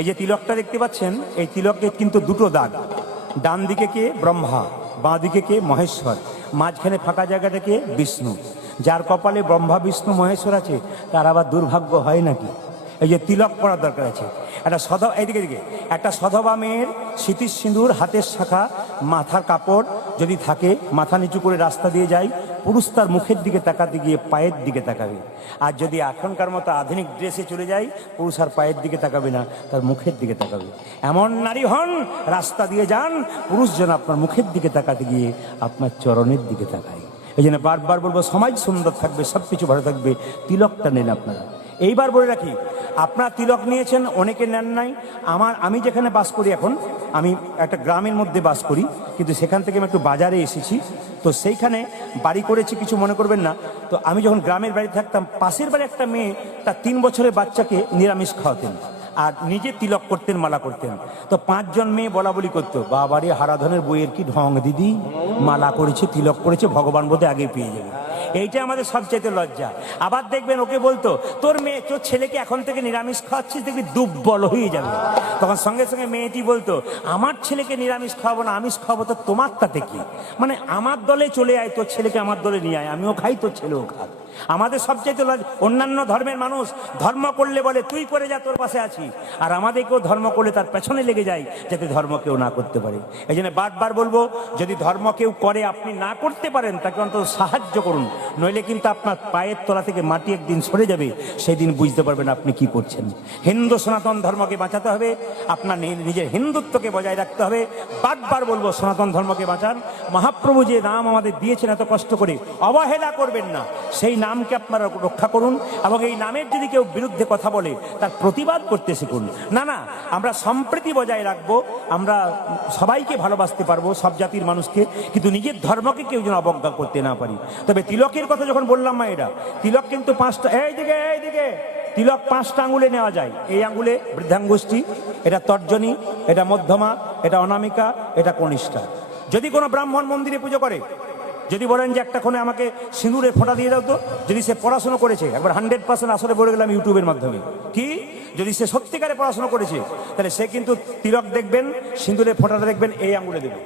এই যে তিলকটা দেখতে পাচ্ছেন, এই তিলকের কিন্তু দুটো দাগ। ডান দিকে কে? ব্রহ্মা, বাঁ দিকে কে? মহেশ্বর, মাঝখানে ফাঁকা জায়গাটা কে? বিষ্ণু। যার কপালে ব্রহ্মা বিষ্ণু মহেশ্বর আছে তার আবার দুর্ভাগ্য হয় নাকি? এই যে তিলক পরার দরকার আছে। একটা এইদিকে দিকে একটা সধবা মেয়ের স্মৃতির সিঁদুর, হাতের শাখা, মাথার কাপড় যদি থাকে, মাথা নিচু করে রাস্তা দিয়ে যায়, পুরুষ তার মুখের দিকে তাকাতে গিয়ে পায়ের দিকে তাকাবে। আর যদি এখনকার মতো আধুনিক ড্রেসে চলে যায়, পুরুষ আর পায়ের দিকে তাকাবে না, তার মুখের দিকে তাকাবে। এমন নারী হন, রাস্তা দিয়ে যান, পুরুষ যেন আপনার মুখের দিকে তাকাতে গিয়ে আপনার চরণের দিকে তাকায়। এই জন্য বারবার বলবো, সমাজ সুন্দর থাকবে, সব কিছু ভালো থাকবে, তিলকটা নেন আপনারা। এইবার বলে রাখি, আপনারা তিলক নিয়েছেন, অনেকে নেন নাই। আমি যেখানে বাস করি এখন, আমি একটা গ্রামের মধ্যে বাস করি, কিন্তু সেখান থেকে আমি একটু বাজারে এসেছি, তো সেইখানে বাড়ি করেছি, কিছু মনে করবেন না। তো আমি যখন গ্রামের বাড়ি থাকতাম, পাশের বাড়ি একটা মেয়ে তার 3 বছরের বাচ্চাকে নিরামিষ খাওয়াতেন আর নিজে তিলক করতেন, মালা করতেন। তো 5 জন মেয়ে বলা বলি করতো, বাবারে হারাধনের বইয়ের কি ঢং দিদি, মালা করেছে, তিলক করেছে, ভগবান বোধে আগে পেয়ে যাবে। এইটা আমাদের সবচাইতে লজ্জা। আবার দেখবেন ওকে বলতো, তোর ছেলেকে এখন থেকে নিরামিষ খাওয়াচ্ছিস, দেখবি দুর্বল হয়ে যাবে। তখন সঙ্গে সঙ্গে মেয়েটি বলতো, আমার ছেলেকে নিরামিষ খাওয়াবো না, আমিষ খাওয়াবো, তো তোমার তাতে কি? মানে আমার দলে চলে আয়, তোর ছেলেকে আমার দলে নিয়ে আয়, আমিও খাই, তোর ছেলেও খাক। আমাদের সবচাইতে অন্যান্য ধর্মের মানুষ ধর্ম করলে বলে তুই করে যা, তোর পাশে আছি, আর আমাদেরকেও ধর্ম করলে তার পেছনে লেগে যায় যাতে ধর্ম কেউ না করতে পারে। এই জন্য বারবার বলবো, যদি ধর্ম কেউ করে আপনি না করতে পারেন, তাকে অন্তত সাহায্য করুন, নইলে কিন্তু আপনার পায়ের তলা থেকে মাটি একদিন সরে যাবে, সেই দিন বুঝতে পারবেন আপনি কি করছেন। হিন্দু সনাতন ধর্মকে বাঁচাতে হবে, আপনার নিজের হিন্দুত্বকে বজায় রাখতে হবে। বারবার বলবো, সনাতন ধর্মকে বাঁচান। মহাপ্রভু যে নাম আমাদের দিয়েছেন এত কষ্ট করে, অবহেলা করবেন না, সেই নামকে আপনারা রক্ষা করুন। এবং এই নামের যদি কেউ বিরুদ্ধে কথা বলে, তার প্রতিবাদ করতে শিখুন। না, আমরা সম্প্রীতি বজায় রাখবো, আমরা সবাইকে ভালোবাসতে পারবো, সব জাতির মানুষকে, কিন্তু নিজের ধর্মকে কেউ যেন অবজ্ঞা করতে না পারি। তবে তিলকের কথা যখন বললাম মায়েরা, তিলক কিন্তু 5টা, এইদিকে তিলক 5টা আঙ্গুলে নেওয়া যায়। এই আঙ্গুলে বৃদ্ধাঙ্গুষ্ঠী, এটা তর্জনী, এটা মধ্যমা, এটা অনামিকা, এটা কনিষ্ঠা। যদি কোনো ব্রাহ্মণ মন্দিরে পুজো করে, যদি বলেন যে একটা কোণে আমাকে সিঁদুরে ফোঁটা দিয়ে দাও, তো যদি সে পড়াশোনা করেছে, একবার 100% আসলে বলে গেলাম ইউটিউবের মাধ্যমে, কি যদি সে সত্যিকারে পড়াশোনা করেছে, তাহলে সে কিন্তু তিলক দেখবেন, সিঁদুরে ফোঁটাটা দেখবেন এই আঙ্গুলে দেবে।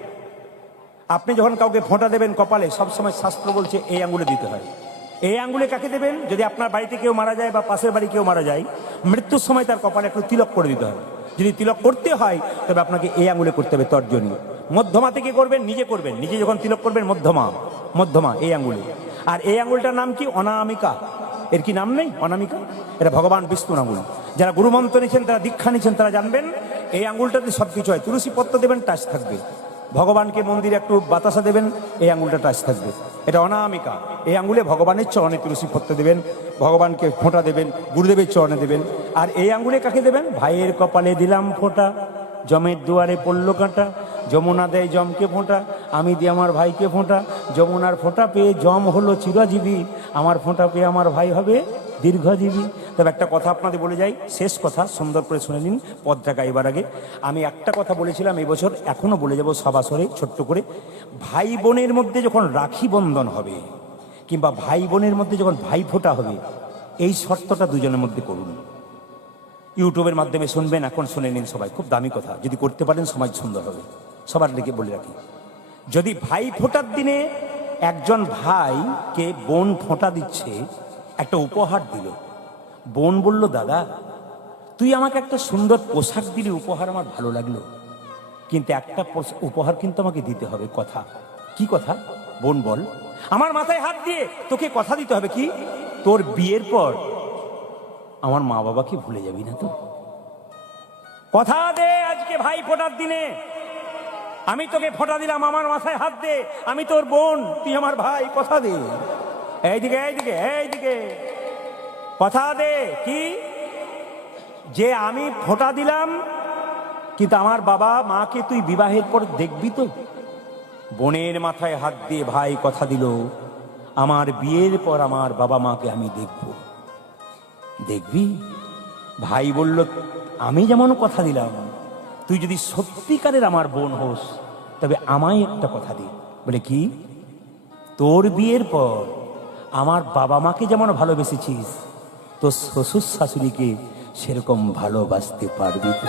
আপনি যখন কাউকে ফোঁটা দেবেন কপালে, সবসময় শাস্ত্র বলছে এই আঙ্গুলে দিতে হয়। এই আঙ্গুলে কাকে দেবেন? যদি আপনার বাড়িতে কেউ মারা যায় বা পাশের বাড়ি কেউ মারা যায়, মৃত্যুর সময় তার কপালে একটু তিলক করে দিতে হয়। যদি তিলক করতে হয় তবে আপনাকে এই আঙ্গুলে করতে হবে, তর্জনী। মধ্যমা থেকে করবেন, নিজে করবেন, নিজে যখন তিলক করবেন মধ্যমা এই আঙ্গুলে। আর এই আঙ্গুলটার নাম কি? অনামিকা। এর কি নাম নেই? অনামিকা। এটা ভগবান বিষ্ণুর আঙ্গুল। যারা গুরুমন্ত্র নিচ্ছেন, তারা দীক্ষা নিচ্ছেন, তারা জানবেন এই আঙ্গুলটাতে সবকিছু হয়। তুলসী পত্র দেবেন, টাচ থাকবে। ভগবানকে মন্দিরে একটু বাতাসা দেবেন, এই আঙ্গুলটা টাচ থাকবে। এটা অনামিকা। এই আঙ্গুলে ভগবানের চরণে তুলসী পত্র দেবেন, ভগবানকে ফোঁটা দেবেন, গুরুদেবের চরণে দেবেন। আর এই আঙ্গুলে কাকে দেবেন? ভাইয়ের কপালে দিলাম ফোঁটা, জমের দুয়ারে পড়লো কাঁটা, যমুনা দেয় জমকে ফোঁটা, আমি দিই আমার ভাইকে ফোঁটা, যমুনার ফোঁটা পেয়ে জম হলো চিরজীবী, আমার ফোঁটা পেয়ে আমার ভাই হবে দীর্ঘজীবী। তবে একটা কথা আপনাদের বলে যাই, শেষ কথা, সুন্দর করে শুনে নিন পদটা গাইবার আগে। আমি একটা কথা বলেছিলাম এই বছর, এখনো বলে যাব সবাসরে ছোট্ট করে। ভাই বোনের মধ্যে যখন রাখি বন্ধন হবে, কিংবা ভাই বোনের মধ্যে যখন ভাই ফোঁটা হবে, এই শর্তটা দুজনের মধ্যে করুন। ইউটিউবের মাধ্যমে শুনবেন, এখন শুনে নিন সবাই, খুব দামি কথা, যদি করতে পারেন সমাজ সুন্দর হবে। সবার লেগে বলে রাখি, যদি ভাই ফোঁটার দিনে একজন ভাইকে বোন ফোঁটা দিচ্ছে, একটা উপহার দিল, বোন বলল, দাদা তুই আমাকে একটা সুন্দর পোশাক দিলি, উপহার আমার ভালো লাগলো, কিন্তু একটা উপহার কিন্তু আমাকে দিতে হবে। কথা কি কথা? বোন বল। আমার মাথায় হাত দিয়ে তোকে কথা দিতে হবে, কি? তোর বিয়ের পর আমার মা বাবাকে ভুলে যাবি না তো? কথা দে, আজকে ভাই ফোঁটার দিনে আমি তোকে ফোঁটা দিলাম, আমার মাথায় হাত দে, আমি তোর বোন, তুই আমার ভাই, কথা দে। এইদিকে কথা দে, কি? যে আমি ফোঁটা দিলাম, কিন্তু আমার বাবা মাকে তুই বিবাহের পর দেখবি তো? বোনের মাথায় হাত দিয়ে ভাই কথা দিল, আমার বিয়ের পর আমার বাবা মাকে আমি দেখবি? ভাই বলল, আমি যেমন কথা দিলাম, তুই যদি সত্যিকারের আমার বোন হোস, তবে আমায় একটা কথা দি। বলে, কি? তোর বিয়ের পর আমার বাবা মাকে যেমন ভালোবেসেছিস, তোর শ্বশুর শাশুড়িকে সেরকম ভালোবাসতে পারবি তো?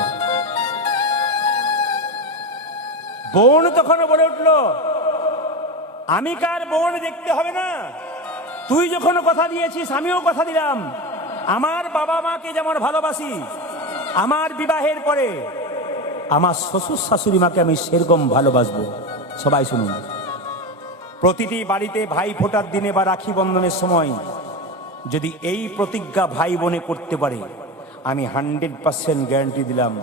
বোন তখন বলে উঠল, আমি কার বোন দেখতে হবে না, তুই যখন কথা দিয়েছিস আমিও কথা দিলাম, আমার বাবা মাকে যেমন ভালোবাসি, আমার বিবাহের পরে আমার শ্বশুর শাশুড়ি মাকে আমি সেরকম ভালোবাসবো। সবাই শুনুন, প্রতিটি বাড়িতে ভাই ফোটার দিনে বা রাখি বন্ধনের সময় যদি এই প্রতিজ্ঞা ভাই বোনে করতে পারে, আমি 100% গ্যারান্টি দিলাম,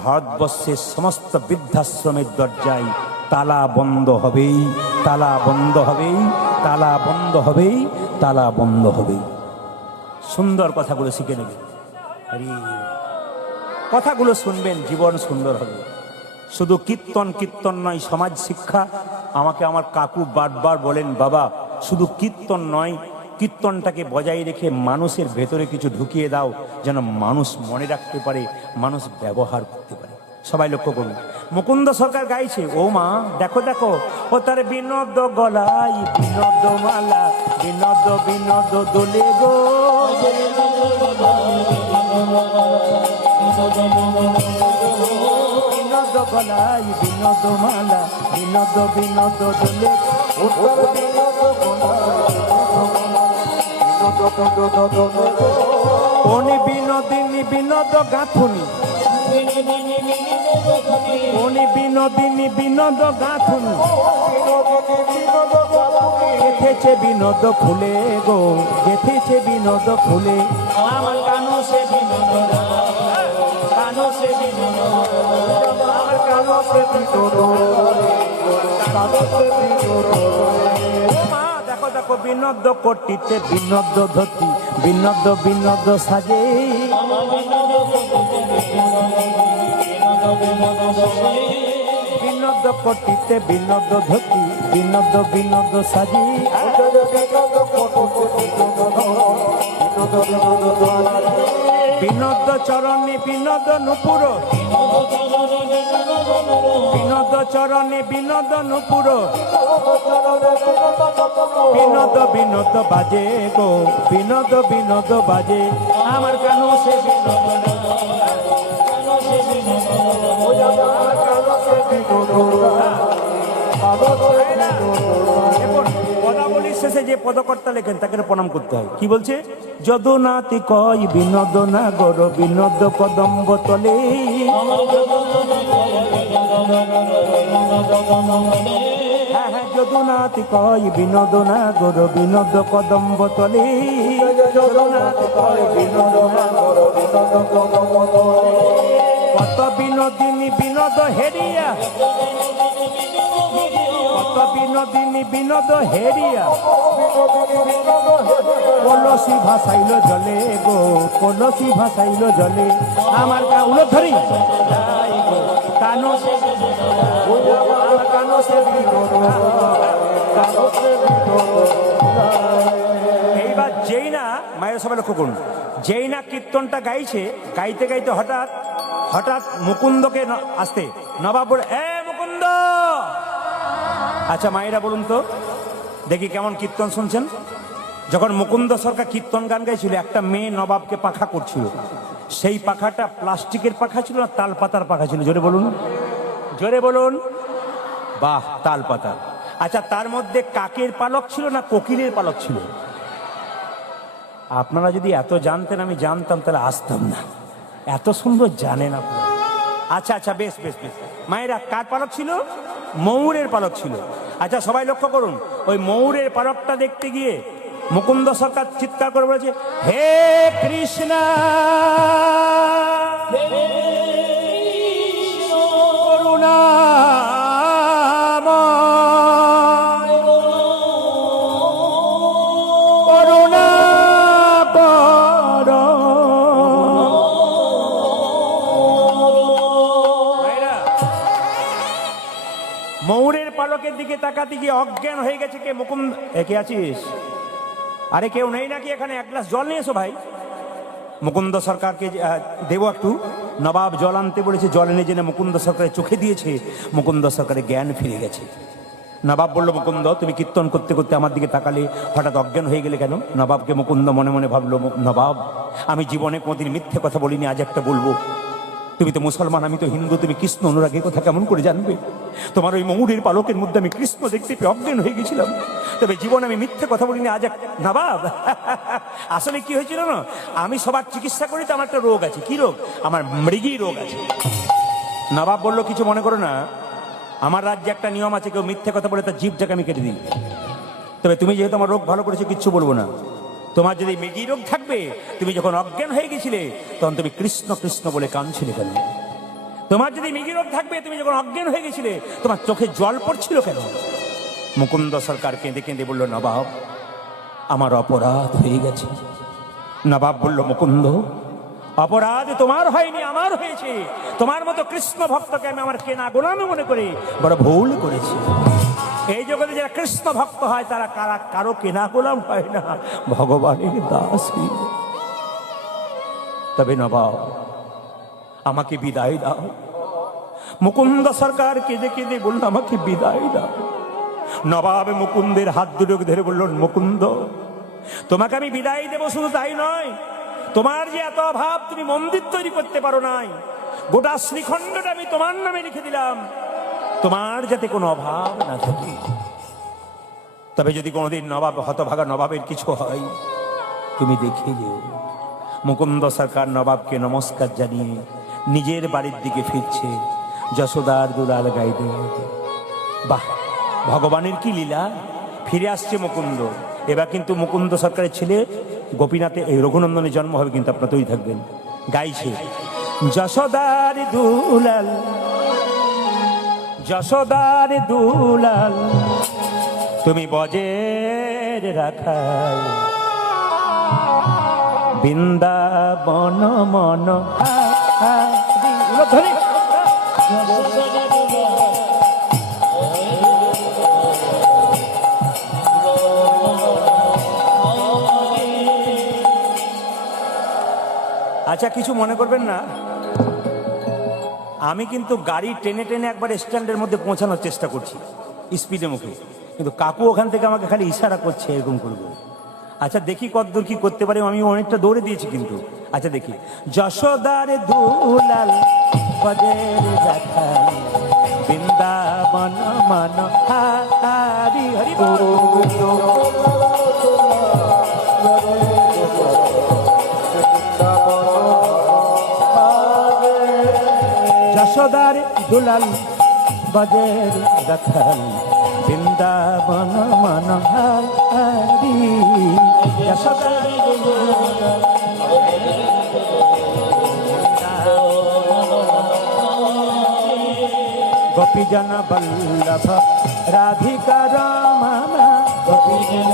ভারতবর্ষের সমস্ত বৃদ্ধাশ্রমের দরজায় তালা বন্ধ হবেই, তালা বন্ধ হবেই, তালা বন্ধ হবেই, তালা বন্ধ হবেই। সুন্দর কথাগুলো শিখে নেবে, কথাগুলো শুনবেন, জীবন সুন্দর হবে। শুধু কীর্তন কীর্তন নয়, সমাজ শিক্ষা। আমাকে আমার কাকু বারবার বলেন, বাবা শুধু কীর্তন নয়, কীর্তনটাকে বজায় রেখে মানুষের ভেতরে কিছু ঢুকিয়ে দাও, যেন মানুষ মনে রাখতে পারে, মানুষ ব্যবহার করতে পারে। সবাই লক্ষ্য করুন, মুকুন্দ সরকার গাইছে, ও মা দেখো দেখো, ও তার বিনোদ গলাই বিনোদ মালা, বিনোদ বিনোদ দোলে গো, বিনোদ গলাই বিনোদ মালা, বিনোদ বিনোদ দোলে, কোনি বিনোদিনী বিনোদ গাঁথুনি, কোনি বিনোদিনী বিনোদ গাঁথুনি, গেথেছে বিনোদ ফুলে গো, গেথেছে বিনোদ ফুলে, আমার কানো সে বিনোদ, কানো সে বিনোদ, আমার কানো সে বিনোদ, কানো সে বিনোদ। দেখো দেখো বিনোদ কোটিতে বিনোদ ধতি, বিনোদ বিনোদ সাজে, বিনোদ কোটিতে বিনোদ ধতি, বিনোদ বিনোদ সাজে, বিনোদ চরণে বিনোদ নুপুর, বিনোদ চরণে বিনোদ নুপুর, বিনোদ বিনোদ বাজে গো, বিনোদ বিনোদ বাজে, আমার কানো সে বিনোদ, পদাবলীর শেষে যে পদকর্তা লেখেন তাকে প্রণাম করতে হয়। কি বলছে? যদুনাথি কয় বিনোদ নাগর, বিনোদ কদম্ব তলে, হ্যাঁ হ্যাঁ, যদুনাথি কয় বিনোদ নাগর, বিনোদ কদম্ব তলে, যদুনাথি কয় বিনোদ নাগর, বিনোদ কদম্ব তলে, কত বিনোদিনী বিনোদ হেরিয়া, কত বিনোদিনী বিনোদ হেরিয়া, কলসি ভাসাইল জলে গো, কলসি ভাসাইল জলে, আমার কাউলো ধরি কানো সে, কানো সে বিনোদ, কানো সে বিনোদ। এইবার যেই না, মায়ের সবাই লক্ষ্য করুন, যেই না কীর্তনটা গাইছে, গাইতে গাইতে হঠাৎ হঠাৎ মুকুন্দকে আসতে নবাব বলে, এ মুকুন্দ। আচ্ছা মায়েরা বলুন তো দেখি কেমন কীর্তন শুনছেন? যখন মুকুন্দ সরকার কীর্তন গান গাইছিল, একটা মেয়ে নবাবকে পাখা করছিল, সেই পাখাটা প্লাস্টিকের পাখা ছিল না তাল পাতার পাখা ছিল? জোরে বলুন, জোরে বলুন। বাহ, তাল পাতা। আচ্ছা, তার মধ্যে কাকের পালক ছিল না কোকিলের পালক ছিল? আপনারা যদি এত জানতেন, আমি জানতাম, তাহলে আসতাম না। এত সুন্দর জানেন আপনারা। আচ্ছা আচ্ছা, বেশ বেশ বেশ। মায়েরা কার পালক ছিল? ময়ূরের পালক ছিল। আচ্ছা সবাই লক্ষ্য করুন, ওই ময়ূরের পালকটা দেখতে গিয়ে মুকুন্দ সরকার চিৎকার করে বলেছে, হে কৃষ্ণ করুণা, ময়ূরের পালকের দিকে তাকাতে গিয়ে অজ্ঞান হয়ে গেছে কে? মুকুন্দ। কে আছিস? আরে কেউ নেই নাকি এখানে? এক গ্লাস জল নিয়ে এসো ভাই। মুকুন্দ সরকারকে দেবো একটু। নবাব জল আনতে বলেছে, জল এনে জেনে মুকুন্দ সরকারের চোখে দিয়েছে, মুকুন্দ সরকারের জ্ঞান ফিরে গেছে। নবাব বলল, মুকুন্দ তুমি কীর্তন করতে করতে আমার দিকে তাকালে, হঠাৎ অজ্ঞান হয়ে গেলে কেন? নবাবকে মুকুন্দ মনে মনে ভাবলো, নবাব আমি জীবনে কোনোদিন মিথ্যে কথা বলিনি, আজ একটা বলবো। তুমি তো মুসলমান, আমি তো হিন্দু, তুমি কৃষ্ণ অনুরাগী, কথা কেমন করে জানবে? তোমার ওই ময়ূরের পালকের মধ্যে আমি কৃষ্ণ দেখতে পেয়ে অজ্ঞান হয়ে গেছিলাম। তবে জীবন আমি মিথ্যে কথা বলিনি। আজ এক নবাব, আসলে কি হয়েছিল না, আমি সবার চিকিৎসা করি, তো আমার একটা রোগ আছে। কি রোগ? আমার মৃগী রোগ আছে। নবাব বললো, কিছু মনে করো না, আমার রাজ্যে একটা নিয়ম আছে, কেউ মিথ্যে কথা বলে তার জিভটাকে আমি কেটে দিই। তবে তুমি যেহেতু আমার রোগ ভালো করেছো, কিচ্ছু বলবো না। তোমার যদি মৃগী রোগ থাকবে, তুমি যখন অজ্ঞান হয়ে গেছিলে তখন তুমি কৃষ্ণ কৃষ্ণ বলে কাঁদছিলে কেন? তোমার যদি মৃগী রোগ থাকবে, তুমি যখন অজ্ঞান হয়ে গেছিলে তোমার চোখে জল পড়ছিল কেন? মুকুন্দ সরকার কেঁদে কেঁদে বলল, নবাব, আমার অপরাধ হয়ে গেছে। নবাব বলল, মুকুন্দ, অপরাধ তোমার হয়নি, আমার হয়েছে। তোমার মতো কৃষ্ণ ভক্তকে আমি আমার কেনা গোলামি মনে করে বড় ভুল করেছি। এই জগতে যারা কৃষ্ণ ভক্ত হয় তারা কারো কেনা গোলাম হয় না, ভগবানের দাসী। তবে নবাব, আমাকে বিদায় দাও। মুকুন্দ সরকার কেঁদে কেঁদে বলল, আমাকে বিদায় দাও। নবাব মুকুন্দের হাত দুটো ধরে বলল, মুকুন্দ, তোমাকে আমি বিদায় দেবো, শুধু তাই নয়, তোমার যে এত অভাব, তুমি মন্দির তৈরি করতে পারো নাই, গোটা শ্রীখণ্ডটা আমি তোমার নামে লিখে দিলাম, তোমার যাতে কোনো অভাব না থাকে। তবে যদি কোনোদিন নবাব, হতভাগা নবাবের কিছু হয়, তুমি দেখে যেও। মুকুন্দ সরকার নবাবকে নমস্কার জানিয়ে নিজের বাড়ির দিকে ফিরছে, যশোদার দুলাল গাইতে। বাহ, ভগবানের কি লীলা! ফিরে আসছে মুকুন্দ। এবার কিন্তু মুকুন্দ সরকারের ছেলে গোপীনাথে, এই রঘুনন্দনের জন্ম হবে, কিন্তু আপনার তৈরি থাকবেন। গাইছে, যশোদার দুলাল, যশোদার দুলাল, তুমি বজের রাখাল, বৃন্দাবন মন ধরে। আচ্ছা, কিছু মনে করবেন না, আমি কিন্তু গাড়ি টেনে টেনে একবার স্ট্যান্ডের মধ্যে পৌঁছানোর চেষ্টা করছি স্পিডে মুখে, কিন্তু কাকু ওখান থেকে আমাকে খালি ইশারা করছে এরকম করবো। আচ্ছা, দেখি কতদূর কি করতে পারি। আমি অনেকটা দৌড়ে দিয়েছি কিন্তু। আচ্ছা দেখি, যশোদার দুলাল বজের রাখাল, বৃন্দাবন মন হারি হরি বল। যশোদার দুলাল বজের রাখাল, বৃন্দাবন মন হারি। যশোদার গোপীজন বল্লভ রাধিকা রমণ, গোপীজন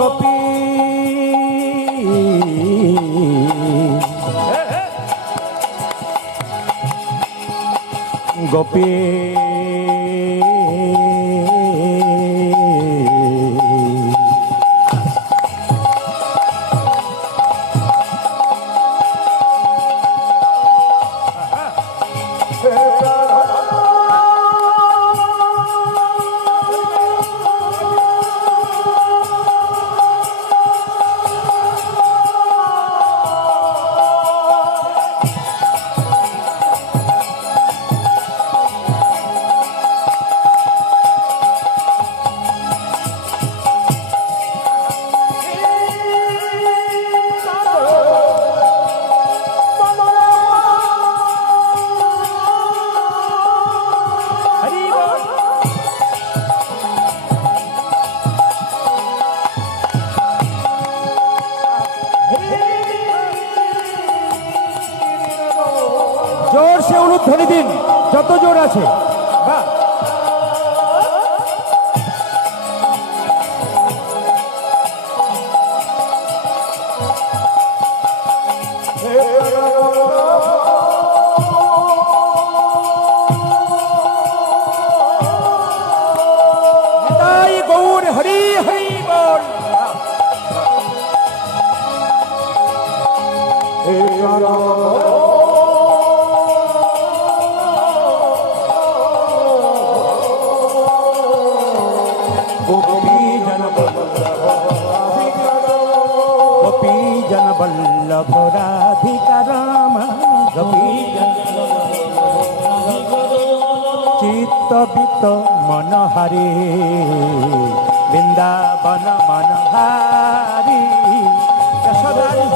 গোপী গোপী জোর সে উলুধ্বনি দিন, যত জোর আছে। বাহ, গৌর হরি হরি বল। গোপীজন বল্লভ রাধিকা রমণ, গোপীজন বিত মনোহারি বৃন্দাবন মনোহারি যশোদারি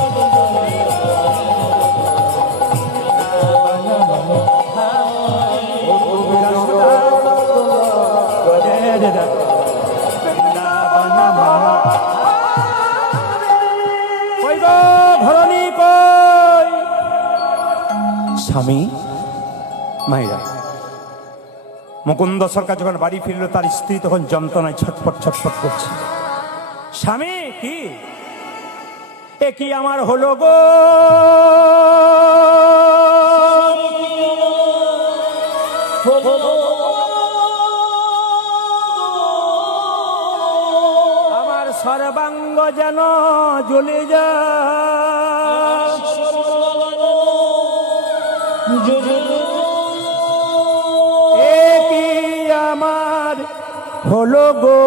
স্বামী মায়েরা মুকুন্দ সরকার যখন বাড়ি ফিরল তার স্ত্রী তখন যন্ত্রণায় ছটফট ছটফট করছে। স্বামী কি এ কি আমার হলো গো, আমার সর্বাঙ্গ যেন জ্বলে যায়, এ কি আমার হলো গো।